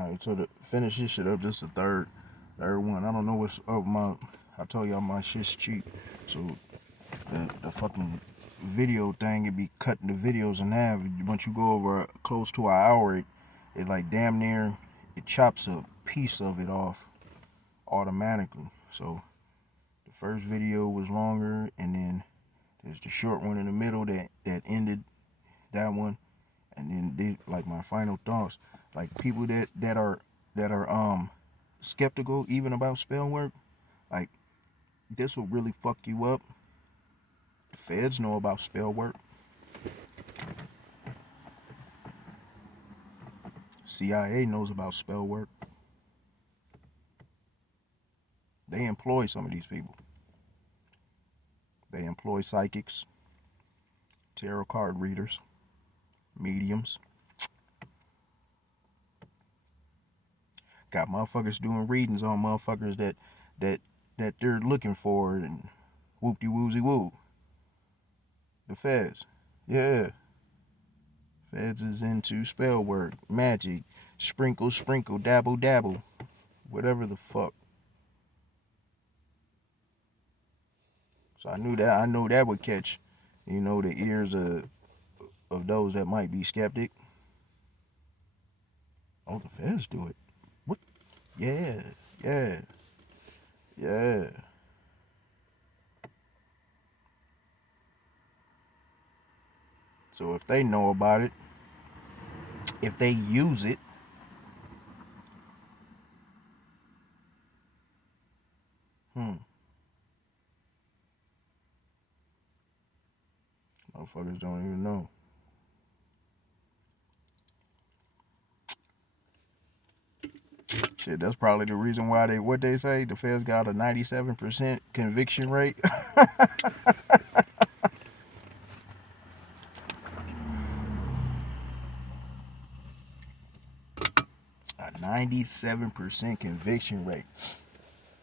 Alright, so to finish this shit up, this is the third one. I don't know what's up my. I told y'all my shit's cheap, so the fucking video thing, it be cutting the videos in half. Once you go over close to an hour, it like damn near it chops a piece of it off automatically. So the first video was longer, and then there's the short one in the middle that ended that one, and then like my final thoughts. Like people that are skeptical even about spell work, like this will really fuck you up. The feds know about spell work. CIA knows about spell work. They employ some of these people. They employ psychics, tarot card readers, mediums. Got motherfuckers doing readings on motherfuckers that that they're looking for, and whoop de woozy woo. The feds. Yeah. Feds is into spell work, magic, sprinkle, sprinkle, dabble, dabble. Whatever the fuck. So I know that would catch, the ears of those that might be skeptic. Oh, the feds do it. What? Yeah, yeah, yeah. So if they know about it, if they use it, hmm, motherfuckers don't even know. Shit, that's probably the reason why what they say, the feds got a 97% conviction rate. A 97% conviction rate.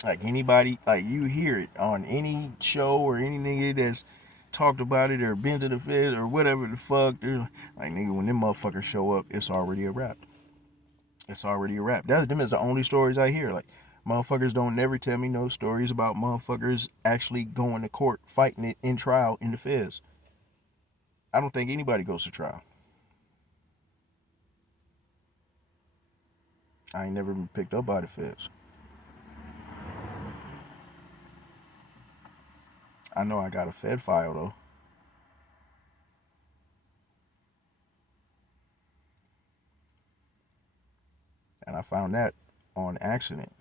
Like anybody, like you hear it on any show or any nigga that's talked about it or been to the feds or whatever the fuck. They're like, nigga, when them motherfuckers show up, it's already a wrap. It's already a wrap. Them is the only stories I hear. Like, motherfuckers don't never tell me no stories about motherfuckers actually going to court, fighting it in trial in the feds. I don't think anybody goes to trial. I ain't never been picked up by the feds. I know I got a Fed file though. And I found that on accident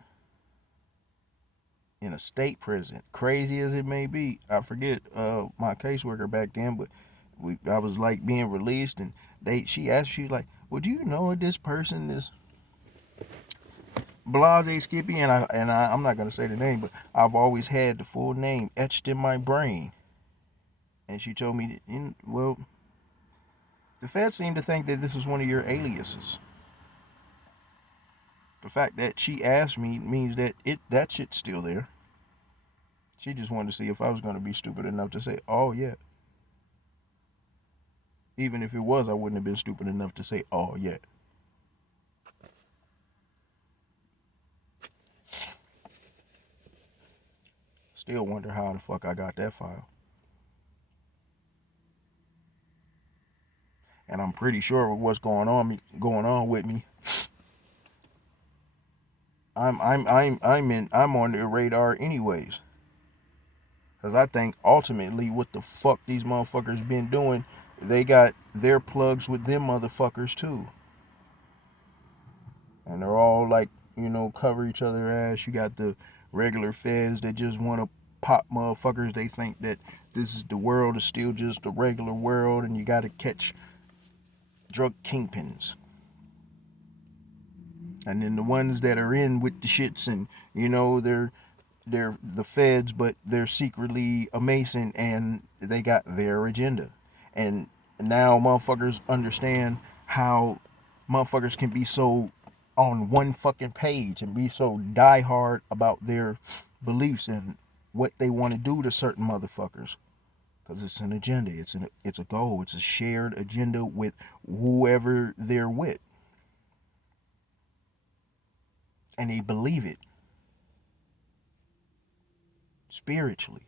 in a state prison. Crazy as it may be, I forget my caseworker back then, but I was like being released, and she asked, you like, well, do you know this person is Blase Skippy? I'm not gonna say the name, but I've always had the full name etched in my brain. And she told me, well, the feds seem to think that this is one of your aliases. The fact that she asked me means that that shit's still there. She just wanted to see if I was gonna be stupid enough to say, oh yeah. Even if it was, I wouldn't have been stupid enough to say, oh yeah. Still wonder how the fuck I got that file. And I'm pretty sure with what's going on with me, I'm on their radar anyways. Cause I think ultimately what the fuck these motherfuckers been doing, they got their plugs with them motherfuckers too. And they're all like, cover each other ass. You got the regular feds that just want to pop motherfuckers. They think that the world is still just a regular world, and you got to catch drug kingpins. And then the ones that are in with the shits, and they're the feds, but they're secretly a Mason, and they got their agenda. And now motherfuckers understand how motherfuckers can be so on one fucking page and be so diehard about their beliefs and what they want to do to certain motherfuckers. Because it's an agenda, it's a goal, it's a shared agenda with whoever they're with. And they believe it spiritually.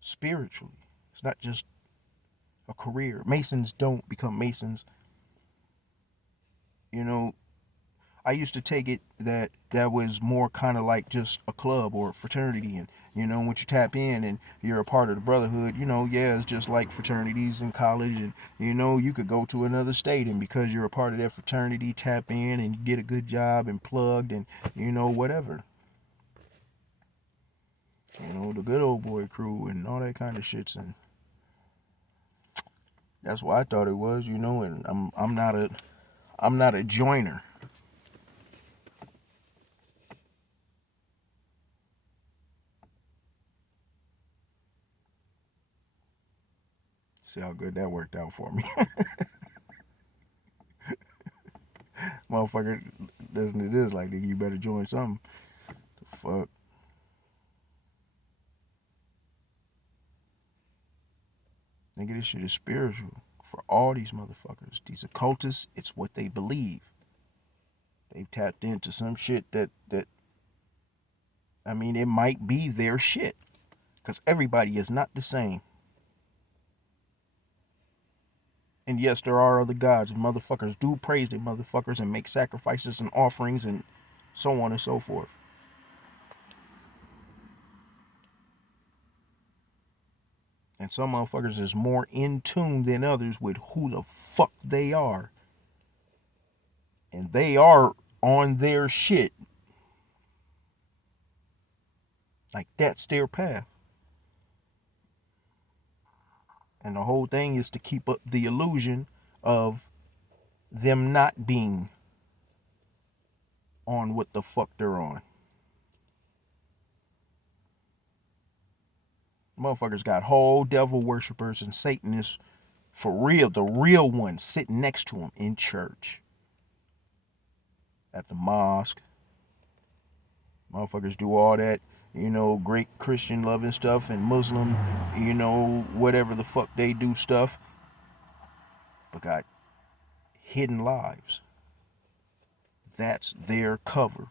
Spiritually. It's not just a career. Masons don't become Masons. You know, I used to take it that was more kind of like just a club or a fraternity, and once you tap in and you're a part of the brotherhood, yeah, it's just like fraternities in college, and you could go to another state, and because you're a part of that fraternity, tap in and get a good job and plugged, and whatever, the good old boy crew and all that kind of shits, and that's what I thought it was, and I'm not a joiner. See how good that worked out for me. Motherfucker, doesn't it is like, nigga, you better join something. The fuck. Nigga, this shit is spiritual for all these motherfuckers. These occultists, it's what they believe. They've tapped into some shit that I mean, it might be their shit. Because everybody is not the same. And yes, there are other gods, and motherfuckers do praise them motherfuckers and make sacrifices and offerings and so on and so forth. And some motherfuckers is more in tune than others with who the fuck they are. And they are on their shit. Like, that's their path. And the whole thing is to keep up the illusion of them not being on what the fuck they're on. Motherfuckers got whole devil worshippers and Satanists for real, the real ones sitting next to them in church, at the mosque. Motherfuckers do all that, great Christian loving stuff and Muslim, whatever the fuck they do stuff, but got hidden lives. That's their cover.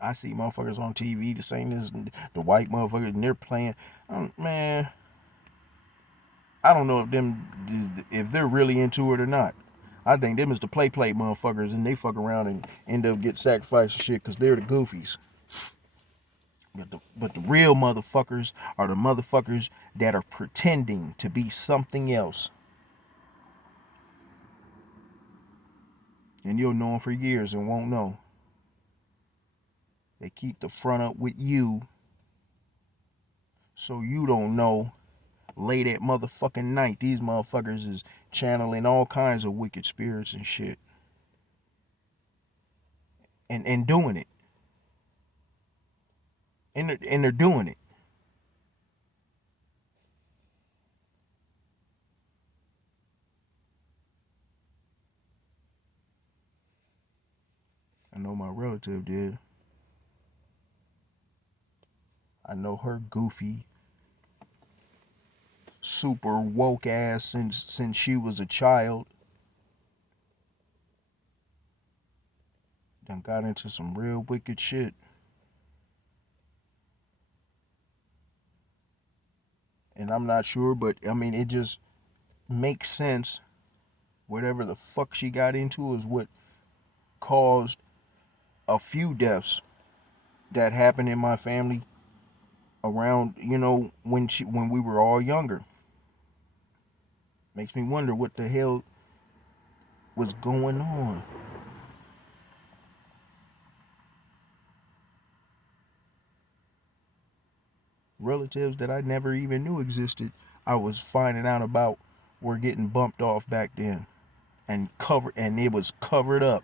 I see motherfuckers on TV, the same as the white motherfuckers, and they're playing. Man, I don't know if they're really into it or not. I think them is the play motherfuckers, and they fuck around and end up get sacrificed and shit because they're the goofies. But the real motherfuckers are the motherfuckers that are pretending to be something else. And you'll know them for years and won't know. They keep the front up with you so you don't know. Late at motherfucking night, these motherfuckers is channeling all kinds of wicked spirits and shit. And doing it. And they're doing it. I know my relative did. I know her goofy, super woke ass since she was a child. Done got into some real wicked shit. And I'm not sure, but I mean, it just makes sense. Whatever the fuck she got into is what caused a few deaths that happened in my family around, when we were all younger. Makes me wonder what the hell was going on. Relatives that I never even knew existed, I was finding out about, were getting bumped off back then, and it was covered up.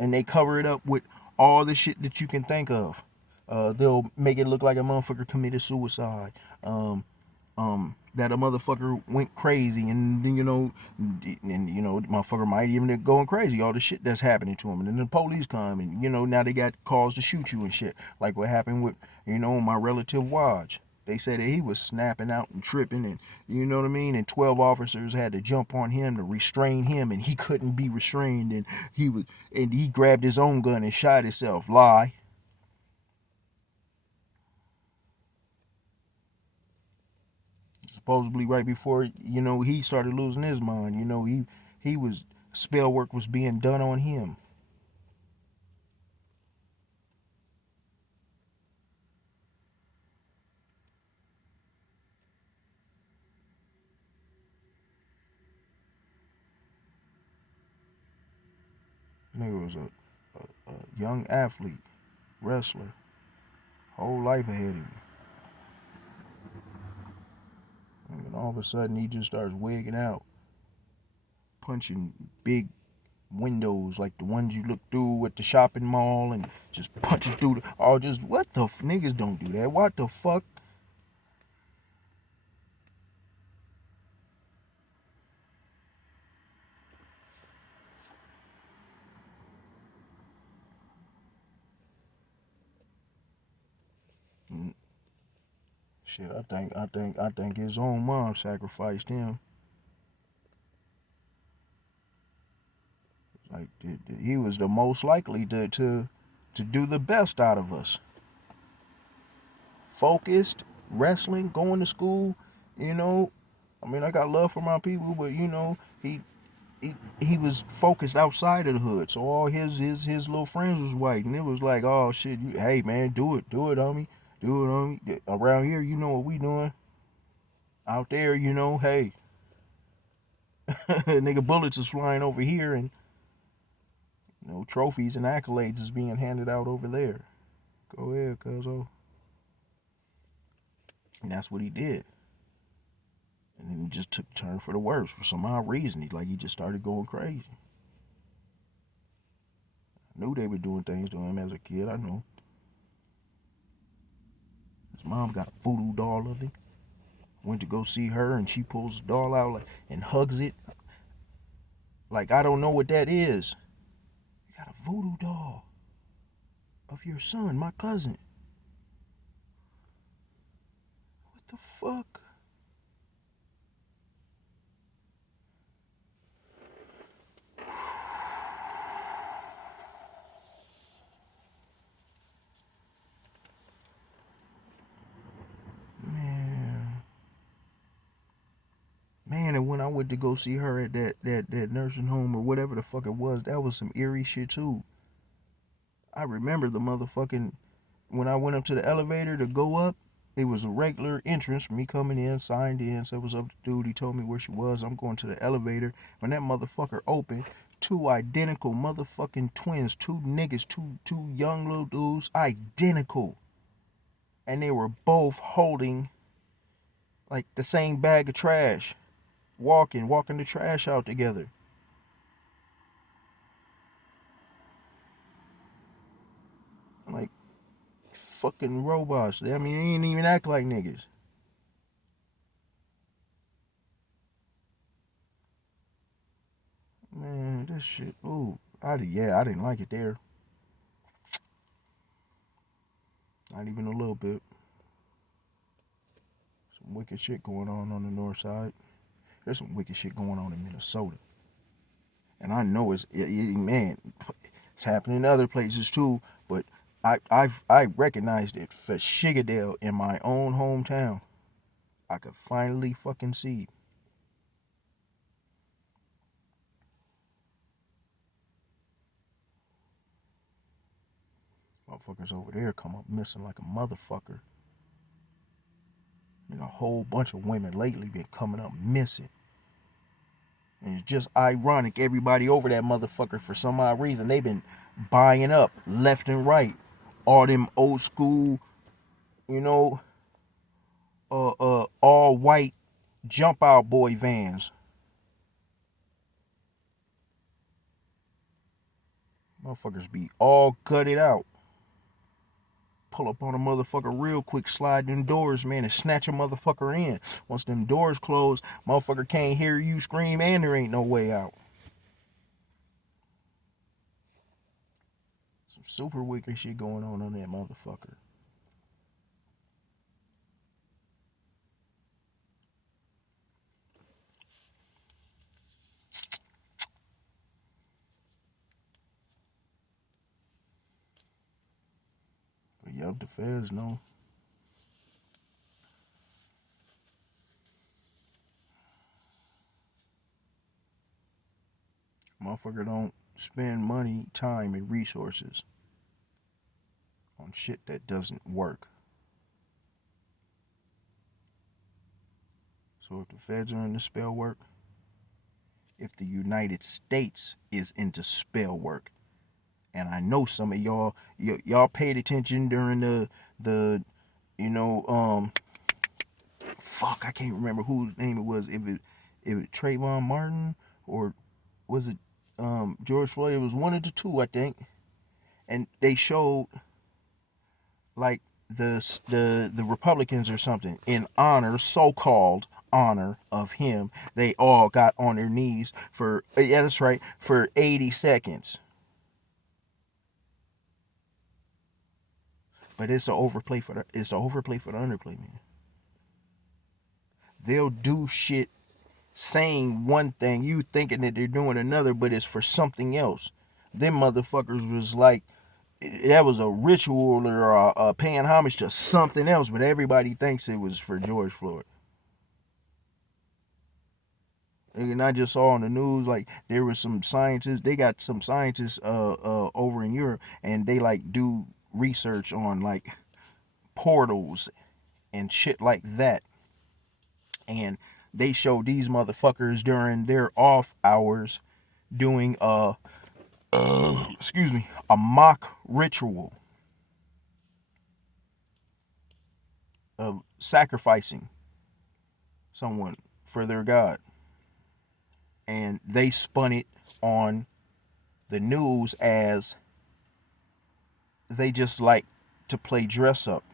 And they cover it up with all the shit that you can think of. They'll make it look like a motherfucker committed suicide. That a motherfucker went crazy, and motherfucker might even going crazy. All the shit that's happening to him, and then the police come, and now they got calls to shoot you and shit, like what happened with my relative Waj. They said that he was snapping out and tripping, and you know what I mean. And 12 officers had to jump on him to restrain him, and he couldn't be restrained. And he grabbed his own gun and shot himself. Lie. Supposedly right before he started losing his mind. He was spell work was being done on him. Nigga was a young athlete, wrestler, whole life ahead of him. And all of a sudden he just starts wigging out, punching big windows like the ones you look through at the shopping mall, and just punching through just what the niggas don't do that. What the fuck? Shit, I think his own mom sacrificed him. Like he was the most likely to do the best out of us. Focused, wrestling, going to school, you know. I mean, I got love for my people, but he was focused outside of the hood. So all his little friends was white, and it was like, oh shit, hey man, do it, homie, do it, homie. Around here, you know what we doing. Out there, hey, nigga, bullets is flying over here, and trophies and accolades is being handed out over there. Go ahead, cuzzo. And that's what he did. And then he just took a turn for the worse for some odd reason. He just started going crazy. I knew they were doing things to him as a kid. I know. His mom got a voodoo doll of him. Went to go see her, and she pulls the doll out and hugs it. Like, I don't know what that is. You got a voodoo doll of your son, my cousin. What the fuck? Man, and when I went to go see her at that nursing home or whatever the fuck it was, that was some eerie shit too. I remember the motherfucking, when I went up to the elevator to go up, it was a regular entrance for me coming in, signed in, said what's up to dude. He told me where she was. I'm going to the elevator. When that motherfucker opened, two identical motherfucking twins, two niggas, two young little dudes, identical. And they were both holding like the same bag of trash. Walking the trash out together. Like fucking robots. I mean, they ain't even act like niggas. Man, this shit. Ooh, I didn't like it there. Not even a little bit. Some wicked shit going on the north side. There's some wicked shit going on in Minnesota. And I know man, it's happening in other places too, but I recognized it for Shigadale in my own hometown. I could finally fucking see. Motherfuckers over there come up missing like a motherfucker. I mean, a whole bunch of women lately been coming up missing. And it's just ironic, everybody over that motherfucker, for some odd reason, they been buying up left and right. All them old school, you know, all white jump out boy vans. Motherfuckers be all gutted out. Pull up on a motherfucker real quick, slide them doors, man, and snatch a motherfucker in. Once them doors close, motherfucker can't hear you scream, and there ain't no way out. Some super wicked shit going on that motherfucker. Yep, the feds know. Motherfucker don't spend money, time, and resources on shit that doesn't work. So if the feds are into spell work, if the United States is into spell work, and I know some of y'all paid attention during the you know fuck, I can't remember whose name it was. If it Trayvon Martin or was it George Floyd? It was one of the two, I think. And they showed like the Republicans or something in honor, so-called honor of him. They all got on their knees for, yeah, that's right, for 80 seconds. But it's the overplay for the underplay, man. They'll do shit saying one thing, you thinking that they're doing another, but it's for something else. Them motherfuckers was like, that was a ritual or a paying homage to something else, but everybody thinks it was for George Floyd. And I just saw on the news like there was some scientists. They got some scientists over in Europe, and they like do research on like portals and shit like that. And they show these motherfuckers during their off hours doing a mock ritual of sacrificing someone for their god. And they spun it on the news as they just like to play dress up,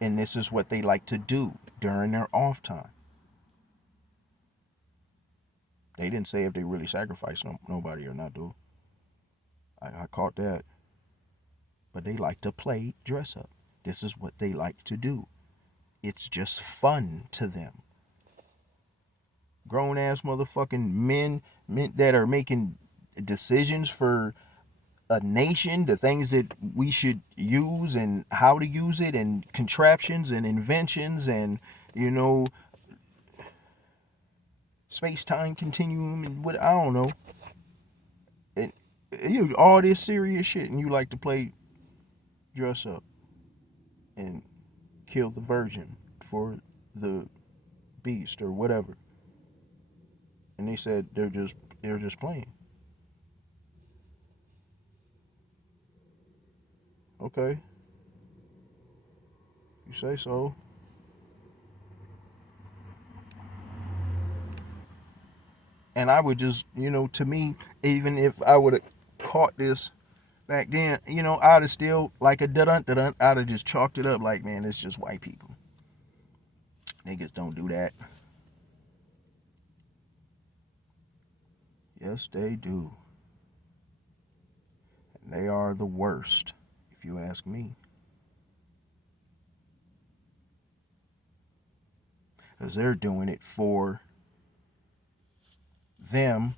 and this is what they like to do during their off time. They didn't say if they really sacrificed nobody or not, though. I caught that. But they like to play dress up. This is what they like to do. It's just fun to them. Grown ass motherfucking men that are making decisions for a nation, the things that we should use and how to use it, and contraptions and inventions and, space-time continuum and what, I don't know. And all this serious shit, and you like to play dress up and kill the virgin for the beast or whatever. And they said they're just playing. Okay. You say so. And I would just, to me, even if I would have caught this back then, I'd have still, like a dun-dun, I'd have just chalked it up like, man, it's just white people. Niggas don't do that. Yes, they do. And they are the worst, if you ask me. Because they're doing it for them,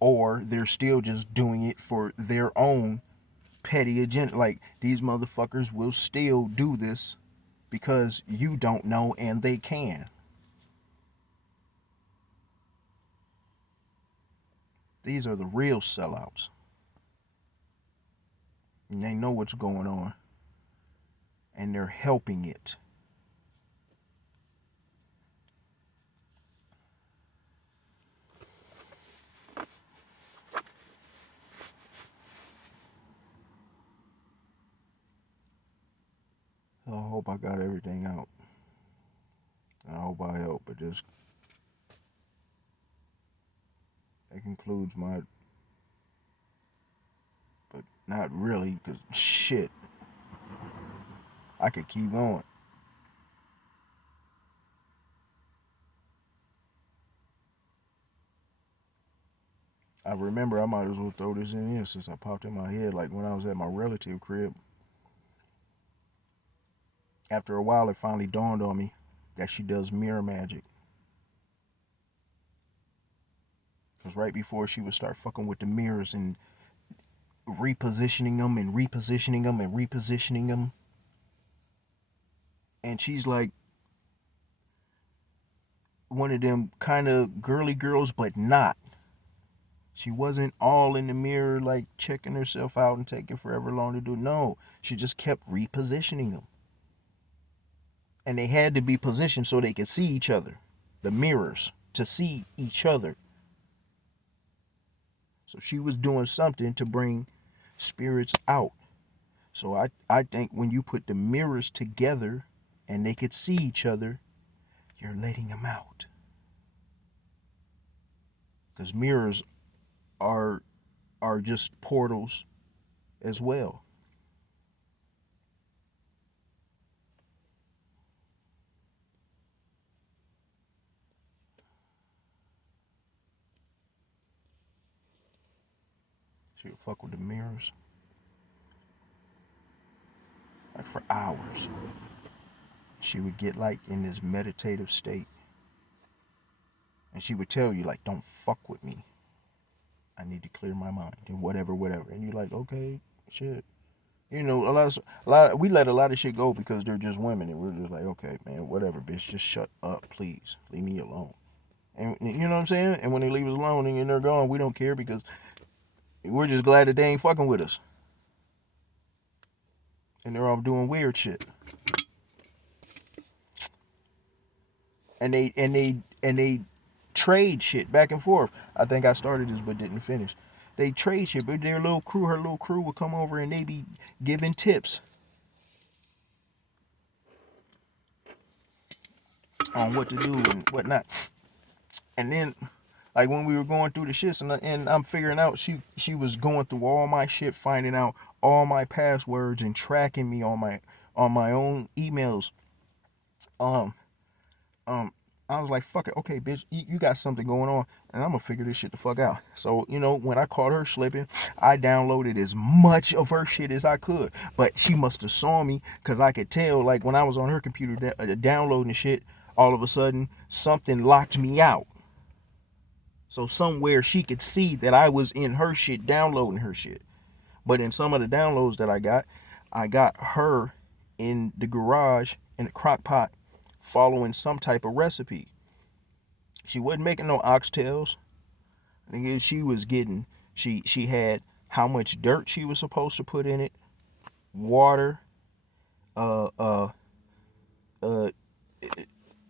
or they're still just doing it for their own petty agenda. Like, these motherfuckers will still do this because you don't know and they can. These are the real sellouts. And they know what's going on. And they're helping it. I hope I got everything out. I hope I help, but that concludes my, but not really, because shit, I could keep going. I remember I might as well throw this in here since I popped in my head, like when I was at my relative crib. After a while, it finally dawned on me that she does mirror magic. Because right before she would start fucking with the mirrors and repositioning them and repositioning them and repositioning them, And she's like one of them kind of girly girls, but not. She wasn't all in the mirror, like checking herself out and taking forever long to do. No, she just kept repositioning them. And they had to be positioned so they could see each other. The mirrors to see each other. So she was doing something to bring spirits out. So I think when you put the mirrors together and they could see each other, you're letting them out. Because mirrors are just portals as well. She would fuck with the mirrors like for hours. She would get like in this meditative state. And she would tell you like, don't fuck with me. I need to clear my mind and whatever. And you're like, okay, shit. You know, we let a lot of shit go because they're just women, and we're just like, okay, man, whatever, bitch, just shut up, please, leave me alone. And you know what I'm saying? And when they leave us alone and they're gone, we don't care because we're just glad that they ain't fucking with us. And they're all doing weird shit. And they trade shit back and forth. I think I started this but didn't finish. They trade shit, but her little crew would come over and they be giving tips on what to do and whatnot. And then, like when we were going through the shits, and I'm figuring out she was going through all my shit, finding out all my passwords and tracking me on my own emails. Um, I was like, fuck it, okay, bitch, you got something going on, and I'm gonna figure this shit the fuck out. So, you know, when I caught her slipping, I downloaded as much of her shit as I could. But she must have saw me, because I could tell, like, when I was on her computer downloading shit, all of a sudden, something locked me out. So somewhere she could see that I was in her shit, downloading her shit. But in some of the downloads that I got her in the garage, in the crock pot, following some type of recipe. She wasn't making no oxtails. She was getting, she had how much dirt she was supposed to put in it, water, uh, uh, uh,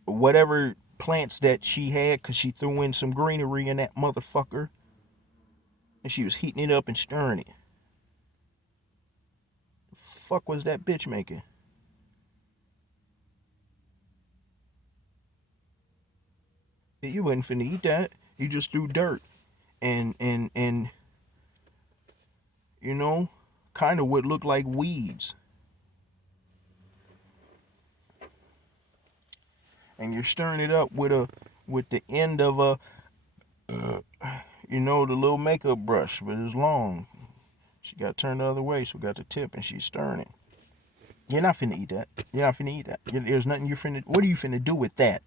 whatever plants that she had, because she threw in some greenery in that motherfucker, and she was heating it up and stirring it. The fuck was that bitch making? You wasn't finna eat that. You just threw dirt and you know, kind of what looked like weeds. And you're stirring it up with the end of a you know, the little makeup brush, but it's long. She got turned the other way, so got the tip and she's stirring it. You're not finna eat that. You're not finna eat that. There's nothing you're finna. What are you finna do with that?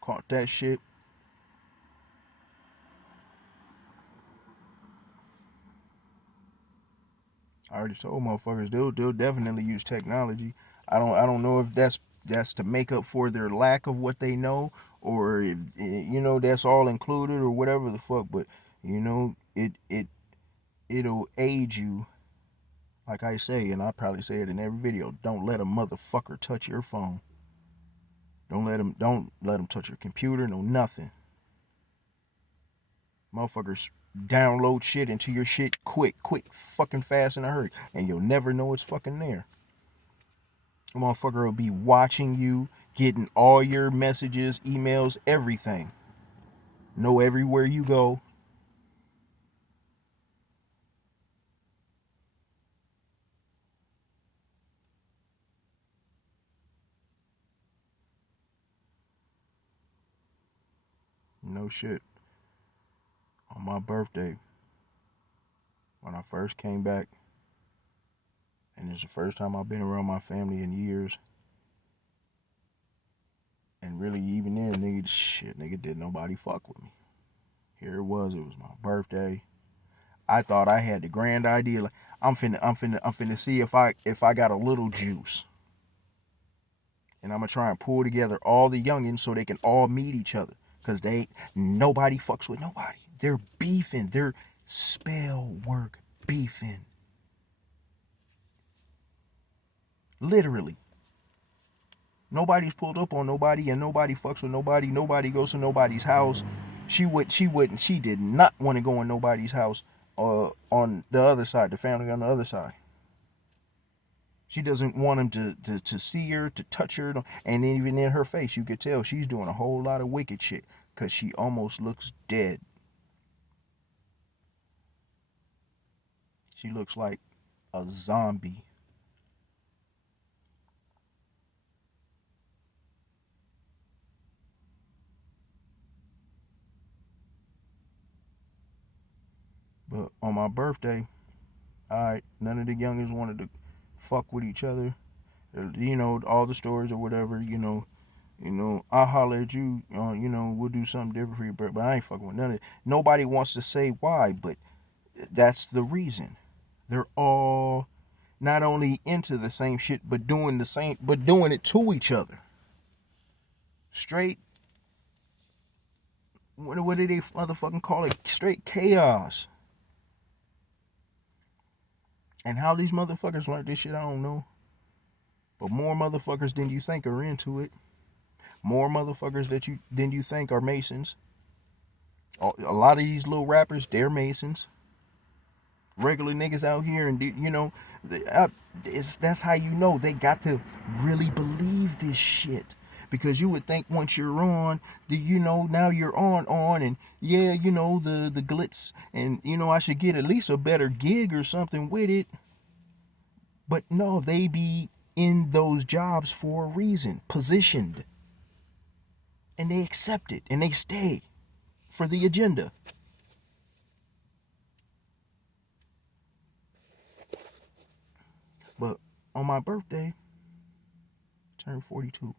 Caught that shit. I already told motherfuckers they'll definitely use technology. I don't know if that's to make up for their lack of what they know, or if, you know, that's all included or whatever the fuck. But you know, it'll aid you. Like I say, and I probably say it in every video. Don't let a motherfucker touch your phone. Don't let him touch your computer. No nothing. Motherfuckers download shit into your shit quick, fucking fast in a hurry, and you'll never know it's fucking there. A motherfucker will be watching you, getting all your messages, emails, everything. Know everywhere you go. No shit. On my birthday, when I first came back, and it's the first time I've been around my family in years. And really, even then, nigga did nobody fuck with me. Here it was my birthday. I thought I had the grand idea. Like, I'm finna see if I got a little juice. And I'm gonna try and pull together all the youngins so they can all meet each other. Cause nobody fucks with nobody. They're beefing. They're spell work beefing. Literally. Nobody's pulled up on nobody and nobody fucks with nobody. Nobody goes to nobody's house. She did not want to go in nobody's house on the other side, the family on the other side. She doesn't want him to see her, to touch her. And even in her face, you could tell she's doing a whole lot of wicked shit because she almost looks dead. She looks like a zombie. But on my birthday, none of the youngest wanted to fuck with each other. You know, all the stories or whatever, I'll holler at you, we'll do something different for your birthday. But I ain't fucking with none of it. Nobody wants to say why, but that's the reason. They're all not only into the same shit, but doing it to each other. Straight, what do they motherfucking call it? Straight chaos. And how these motherfuckers learned this shit, I don't know. But more motherfuckers than you think are into it. More motherfuckers than you think are Masons. A lot of these little rappers, they're Masons. Regular niggas out here, and that's how you know they got to really believe this shit. Because you would think once you're on, now you're on, and yeah, the glitz, and I should get at least a better gig or something with it. But no, they be in those jobs for a reason, positioned, and they accept it, and they stay for the agenda. But on my birthday, turned 42.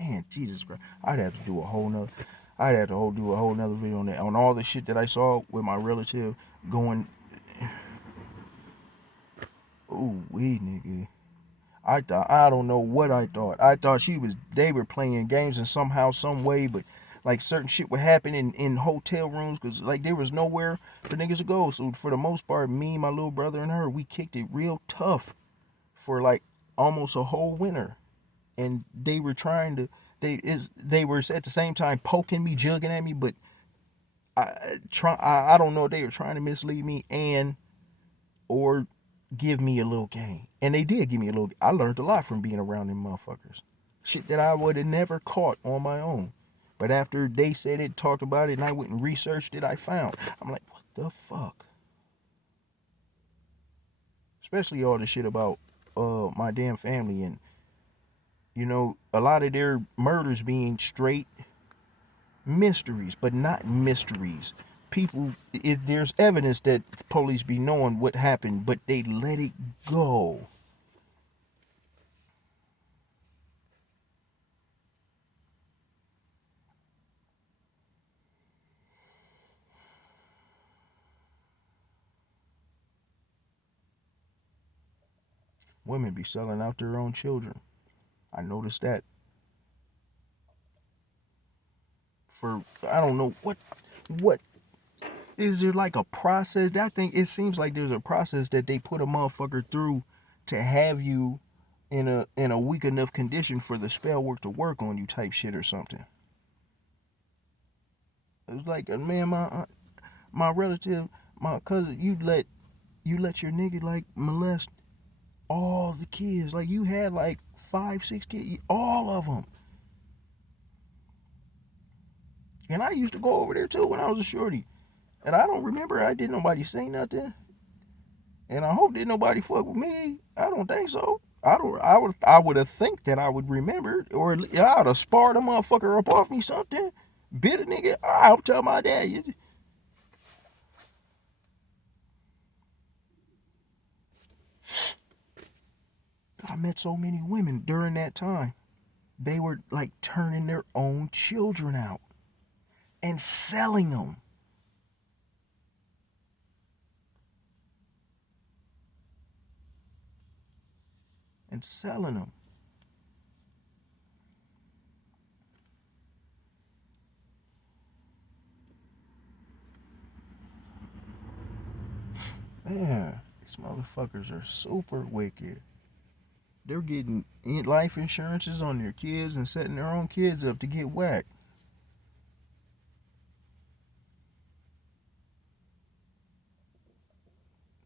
Man, Jesus Christ, I'd have to do a whole nother. I'd have to do a whole nother video on that, on all the shit that I saw with my relative going. Ooh, wee, nigga. I don't know what I thought. I thought they were playing games in somehow, some way, but like certain shit would happen in hotel rooms because like there was nowhere for niggas to go. So for the most part, me, my little brother, and her, we kicked it real tough for like almost a whole winter. And they were trying to, they were at the same time poking me, jugging at me, but I don't know if they were trying to mislead me or give me a little game. And they did give me a little. I learned a lot from being around them motherfuckers. Shit that I would have never caught on my own. But after they said it, talked about it, and I went and researched it, I found. I'm like, what the fuck? Especially all the shit about my damn family and a lot of their murders being straight mysteries, but not mysteries. People, there's evidence that police be knowing what happened, but they let it go. Women be selling out their own children. I noticed that. For I don't know what is there, like a process? I think it seems like there's a process that they put a motherfucker through to have you in a weak enough condition for the spell work to work on you type shit or something. It was like, man, my relative, my cousin, you let your nigga like molest all the kids. Like you had like 5, 6 kids, all of them. And I used to go over there too when I was a shorty. And I don't remember I did nobody say nothing. And I hope did nobody fuck with me. I don't think so. I would have think that I would remember, or I'd have sparred a motherfucker up off me something. Bit a nigga. I'll tell my dad. I met so many women during that time. They were like turning their own children out and selling them. and selling them. Man, these motherfuckers are super wicked. They're getting life insurances on their kids and setting their own kids up to get whacked.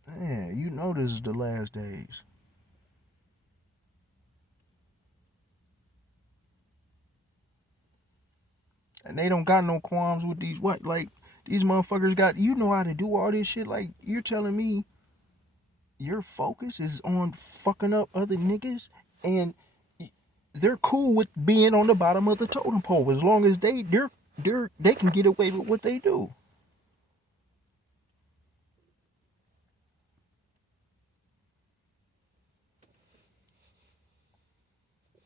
Man, you know this is the last days. And they don't got no qualms with these what like these motherfuckers got you know how to do all this shit. Like you're telling me your focus is on fucking up other niggas and they're cool with being on the bottom of the totem pole as long as they can get away with what they do.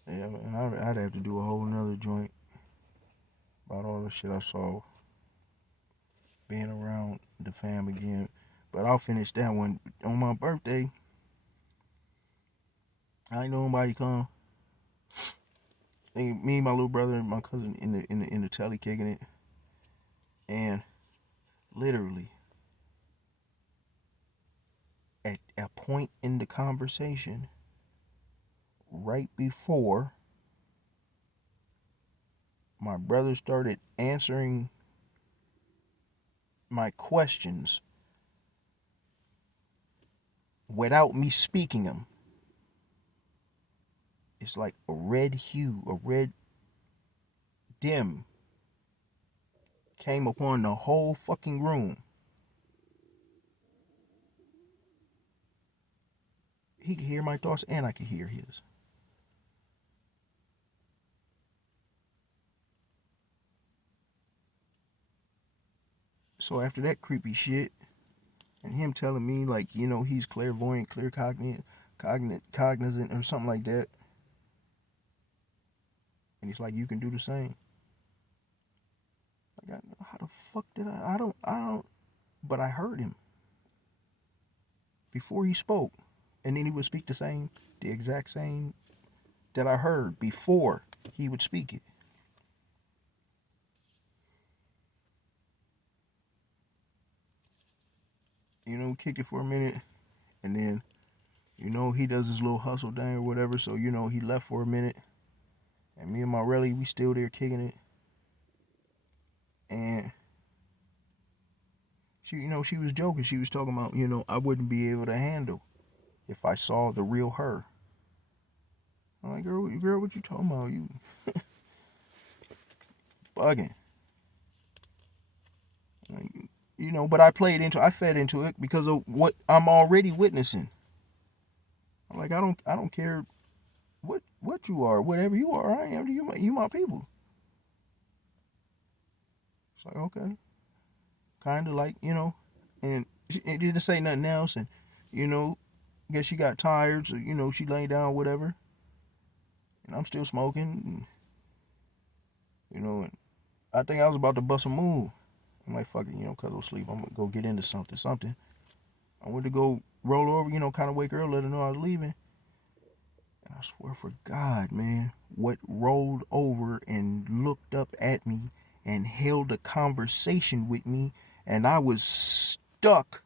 Yeah, man, I'd have to do a whole nother joint about all the shit I saw being around the fam again. But I'll finish that one on my birthday. I ain't nobody come. Me, my little brother, and my cousin in the telly kicking it, and literally at a point in the conversation, right before my brother started answering my questions without me speaking them, it's like a red hue, a red dim came upon the whole fucking room. He could hear my thoughts and I could hear his. So after that creepy shit, and him telling me like, you know, he's clairvoyant, cognizant or something like that. And he's like, you can do the same. Like, how the fuck did I don't, but I heard him before he spoke. And then he would speak the exact same that I heard before he would speak it. You know, we kicked it for a minute, and then, you know, he does his little hustle thing or whatever, so, you know, he left for a minute, and me and my relly, we still there kicking it, and she, you know, she was joking, she was talking about, you know, I wouldn't be able to handle if I saw the real her. I'm like, girl, what you talking about? You bugging. Like, you know, but I fed into it because of what I'm already witnessing. I'm like, I don't care what you are, whatever you are, I am. You my people. It's like okay, kind of like you know, and it didn't say nothing else, and you know, I guess she got tired, so you know she lay down, whatever, and I'm still smoking, and, you know, and I think I was about to bust a move. I'm like, fuck it, you know, cuz I'll sleep. I'm gonna go get into something. I went to go roll over, you know, kind of wake her up, let her know I was leaving. And I swear for God, man, what rolled over and looked up at me and held a conversation with me, and I was stuck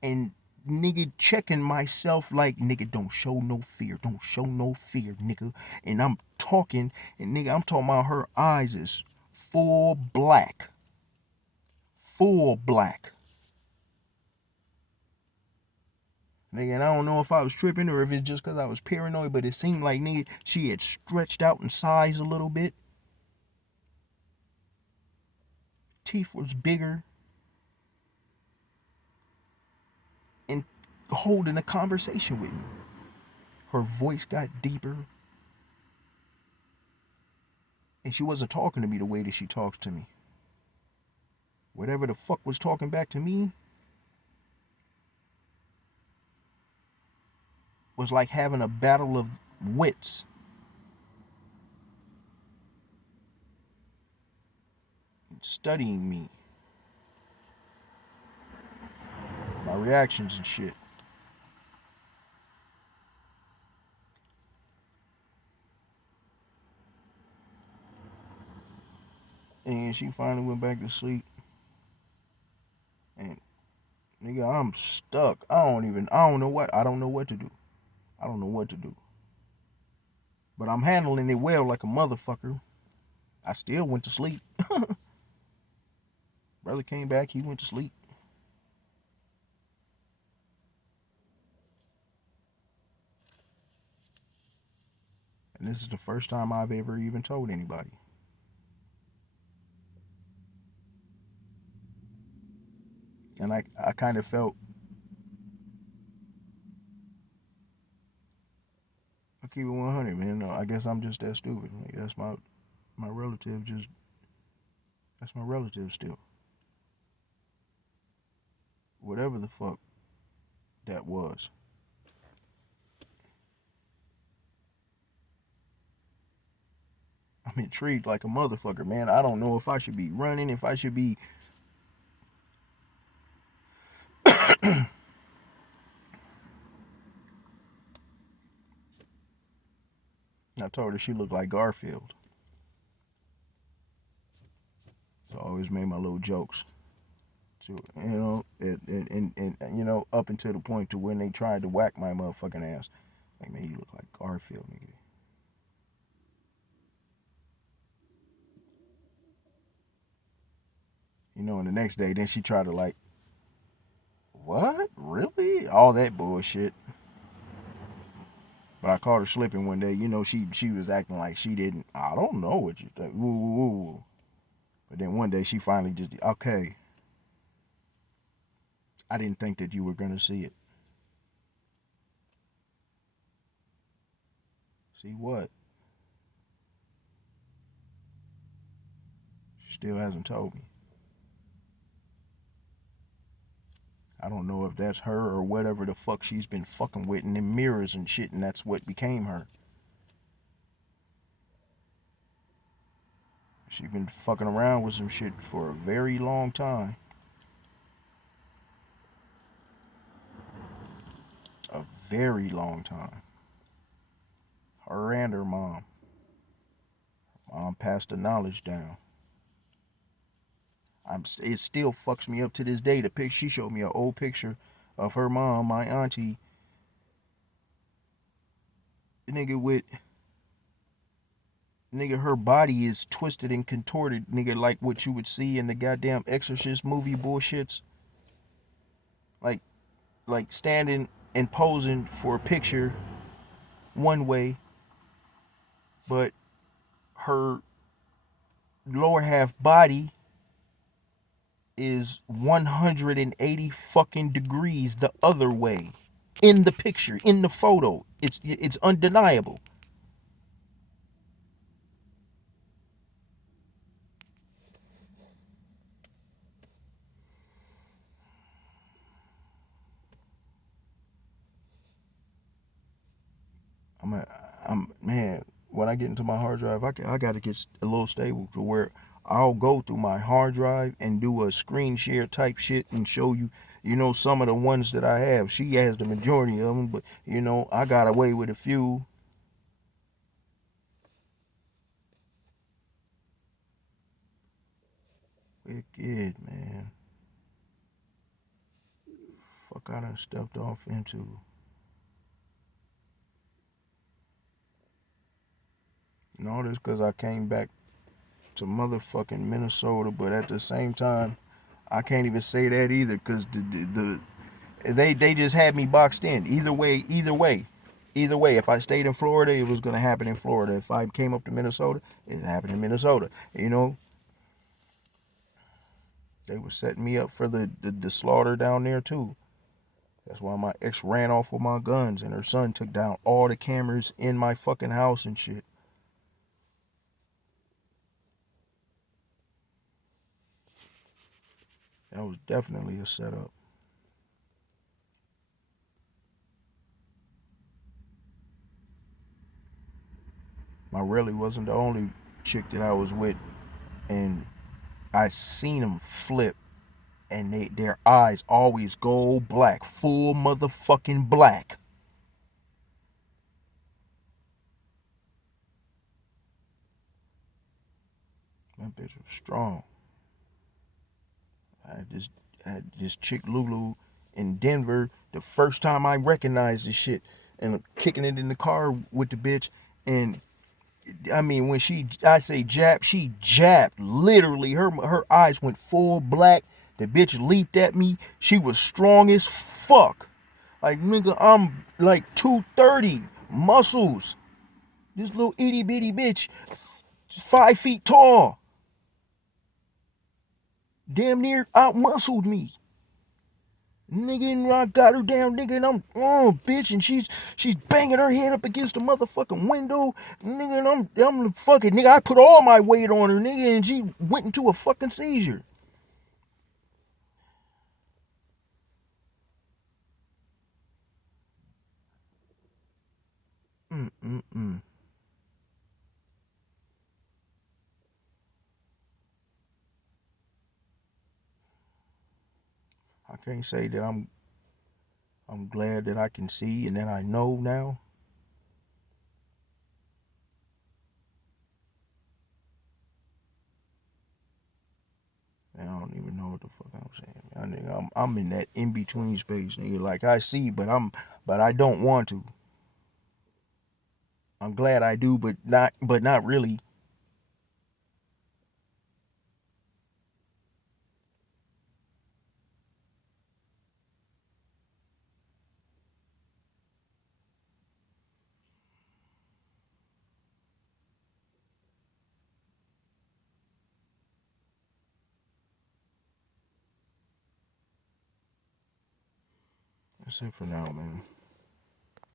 and nigga checking myself like, nigga, don't show no fear, nigga. And I'm talking, and nigga, I'm talking about her eyes is full black. Full black. Nigga, and I don't know if I was tripping or if it's just because I was paranoid, but it seemed like, nigga, she had stretched out in size a little bit. Teeth was bigger. And holding a conversation with me. Her voice got deeper. And she wasn't talking to me the way that she talks to me. Whatever the fuck was talking back to me was like having a battle of wits. Studying me. My reactions and shit. And she finally went back to sleep. And nigga, I'm stuck. I don't know what to do. I don't know what to do. But I'm handling it well like a motherfucker. I still went to sleep. Brother came back, he went to sleep. And this is the first time I've ever even told anybody. And I kind of felt, I keep it 100, man. No, I guess I'm just that stupid. Like, that's my relative. That's my relative still. Whatever the fuck that was. I'm intrigued like a motherfucker, man. I don't know if I should be running, if I should be. I told her she looked like Garfield. So I always made my little jokes. To, and you know, up until the point to when they tried to whack my motherfucking ass. Like, man, you look like Garfield, nigga. You know, and the next day, then she tried to like, what? Really? All that bullshit. But I caught her slipping one day. You know, she was acting like she didn't. I don't know what you think. Ooh. But then one day she finally just, okay. I didn't think that you were gonna see it. See what? She still hasn't told me. I don't know if that's her or whatever the fuck she's been fucking with in them mirrors and shit, and that's what became her. She's been fucking around with some shit for a very long time. A very long time. Her and her mom. Mom passed the knowledge down. It still fucks me up to this day. The picture she showed me, an old picture of her mom, my auntie, nigga, her body is twisted and contorted, nigga, like what you would see in the goddamn Exorcist movie bullshits. Like standing and posing for a picture one way, but her lower half body is 180 fucking degrees the other way. In the picture, in the photo, it's undeniable. I'm man. When I get into my hard drive, I got to get a little stable to where I'll go through my hard drive and do a screen share type shit and show you, you know, some of the ones that I have. She has the majority of them, but you know, I got away with a few. Wicked, man. Fuck, I done stepped off into. And all this because I came back to motherfucking Minnesota, but at the same time, I can't even say that either because they just had me boxed in. Either way. If I stayed in Florida, it was gonna happen in Florida. If I came up to Minnesota, it happened in Minnesota. You know, they were setting me up for the slaughter down there too. That's why my ex ran off with my guns and her son took down all the cameras in my fucking house and shit. That was definitely a setup. My really wasn't the only chick that I was with, and I seen them flip, and their eyes always go black, full motherfucking black. That bitch was strong. I had this chick Lulu in Denver. The first time I recognized this shit, and I'm kicking it in the car with the bitch. And I mean, when I say jab, she jabbed. Literally, her eyes went full black. The bitch leaped at me. She was strong as fuck. Like, nigga, I'm like 230, muscles. This little itty bitty bitch, 5 feet tall. Damn near out muscled me. Nigga, and I got her down, nigga, and I'm, bitch, and she's banging her head up against the motherfucking window, nigga, and I'm fucking, nigga, I put all my weight on her, nigga, and she went into a fucking seizure. Mm-mm-mm. I can't say that I'm glad that I can see and that I know now. I don't even know what the fuck I'm saying. I nigga, I'm in that in between space, nigga. Like I see, but I don't want to. I'm glad I do, but not really. That's it for now, man.